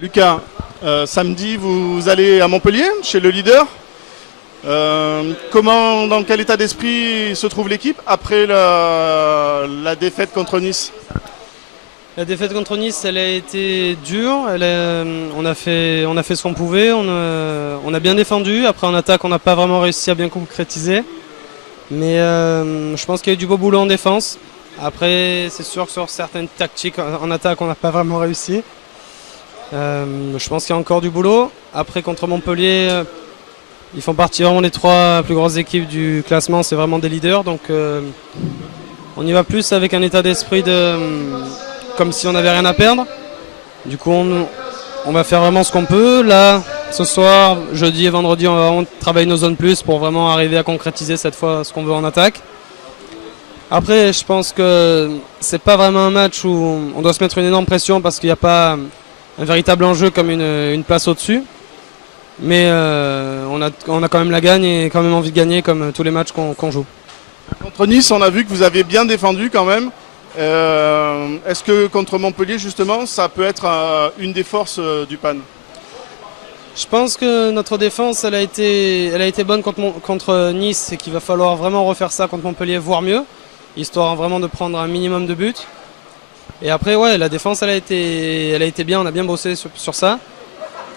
Lucas, samedi vous allez à Montpellier, chez le leader. Dans quel état d'esprit se trouve l'équipe après la défaite contre Nice? La défaite contre Nice, elle a été dure. On a fait ce qu'on pouvait. On a bien défendu. Après, en attaque, on n'a pas vraiment réussi à bien concrétiser. Mais je pense qu'il y a eu du beau boulot en défense. Après, c'est sûr que sur certaines tactiques en attaque, on n'a pas vraiment réussi. Je pense qu'il y a encore du boulot. Après, contre Montpellier, ils font partie vraiment des 3 plus grosses équipes du classement. C'est vraiment des leaders. Donc, on y va plus avec un état d'esprit comme si on n'avait rien à perdre. Du coup, on va faire vraiment ce qu'on peut. Là, ce soir, jeudi et vendredi, on va vraiment travailler nos zones plus pour vraiment arriver à concrétiser cette fois ce qu'on veut en attaque. Après, je pense que c'est pas vraiment un match où on doit se mettre une énorme pression parce qu'il n'y a pas un véritable enjeu comme une place au-dessus. Mais on a quand même la gagne et quand même envie de gagner comme tous les matchs qu'on joue. Contre Nice, on a vu que vous avez bien défendu quand même. Est-ce que contre Montpellier, justement, ça peut être une des forces du PAN? Je pense que notre défense, elle a été bonne contre Nice et qu'il va falloir vraiment refaire ça contre Montpellier, voire mieux, histoire vraiment de prendre un minimum de buts. Et après, ouais, la défense, elle a été bien, on a bien bossé sur ça.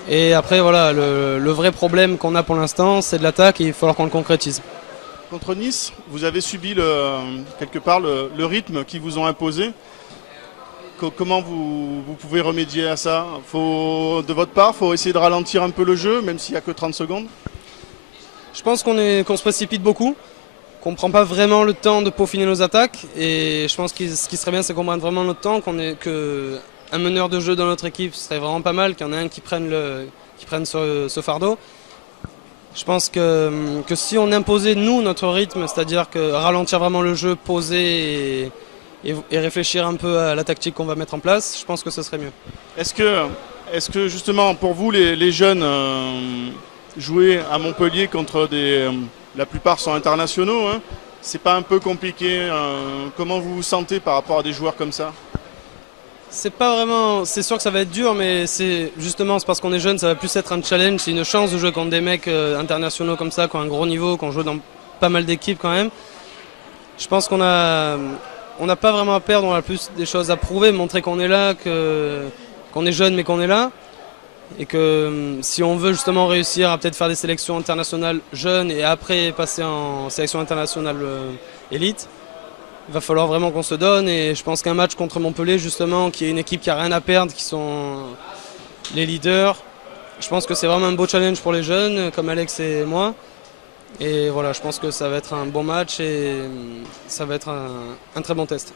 Et après, voilà, le vrai problème qu'on a pour l'instant, c'est de l'attaque et il va falloir qu'on le concrétise. Contre Nice, vous avez subi quelque part le rythme qu'ils vous ont imposé. Comment vous pouvez remédier à ça? De votre part, il faut essayer de ralentir un peu le jeu, même s'il n'y a que 30 secondes. Je pense qu'on se précipite beaucoup, qu'on ne prend pas vraiment le temps de peaufiner nos attaques. Et je pense que ce qui serait bien, c'est qu'on prenne vraiment notre temps, qu'un meneur de jeu dans notre équipe serait vraiment pas mal, qu'il y en ait un qui prenne ce fardeau. Je pense que si on imposait, nous, notre rythme, c'est-à-dire que ralentir vraiment le jeu, poser et réfléchir un peu à la tactique qu'on va mettre en place, je pense que ce serait mieux. Est-ce que justement, pour vous, les jeunes, jouer à Montpellier contre la plupart sont internationaux, hein, c'est pas un peu compliqué? Comment vous vous sentez par rapport à des joueurs comme ça? C'est pas vraiment, c'est sûr que ça va être dur, mais c'est parce qu'on est jeune, ça va plus être un challenge, c'est une chance de jouer contre des mecs internationaux comme ça, qui ont un gros niveau, qui ont joué dans pas mal d'équipes quand même. Je pense qu'on n'a pas vraiment à perdre, on a plus des choses à prouver, montrer qu'on est là, qu'on est jeune mais qu'on est là. Et que si on veut justement réussir à peut-être faire des sélections internationales jeunes et après passer en sélection internationale élite, il va falloir vraiment qu'on se donne. Et je pense qu'un match contre Montpellier, justement, qui est une équipe qui n'a rien à perdre, qui sont les leaders, je pense que c'est vraiment un beau challenge pour les jeunes, comme Alex et moi. Et voilà, je pense que ça va être un bon match et ça va être un très bon test.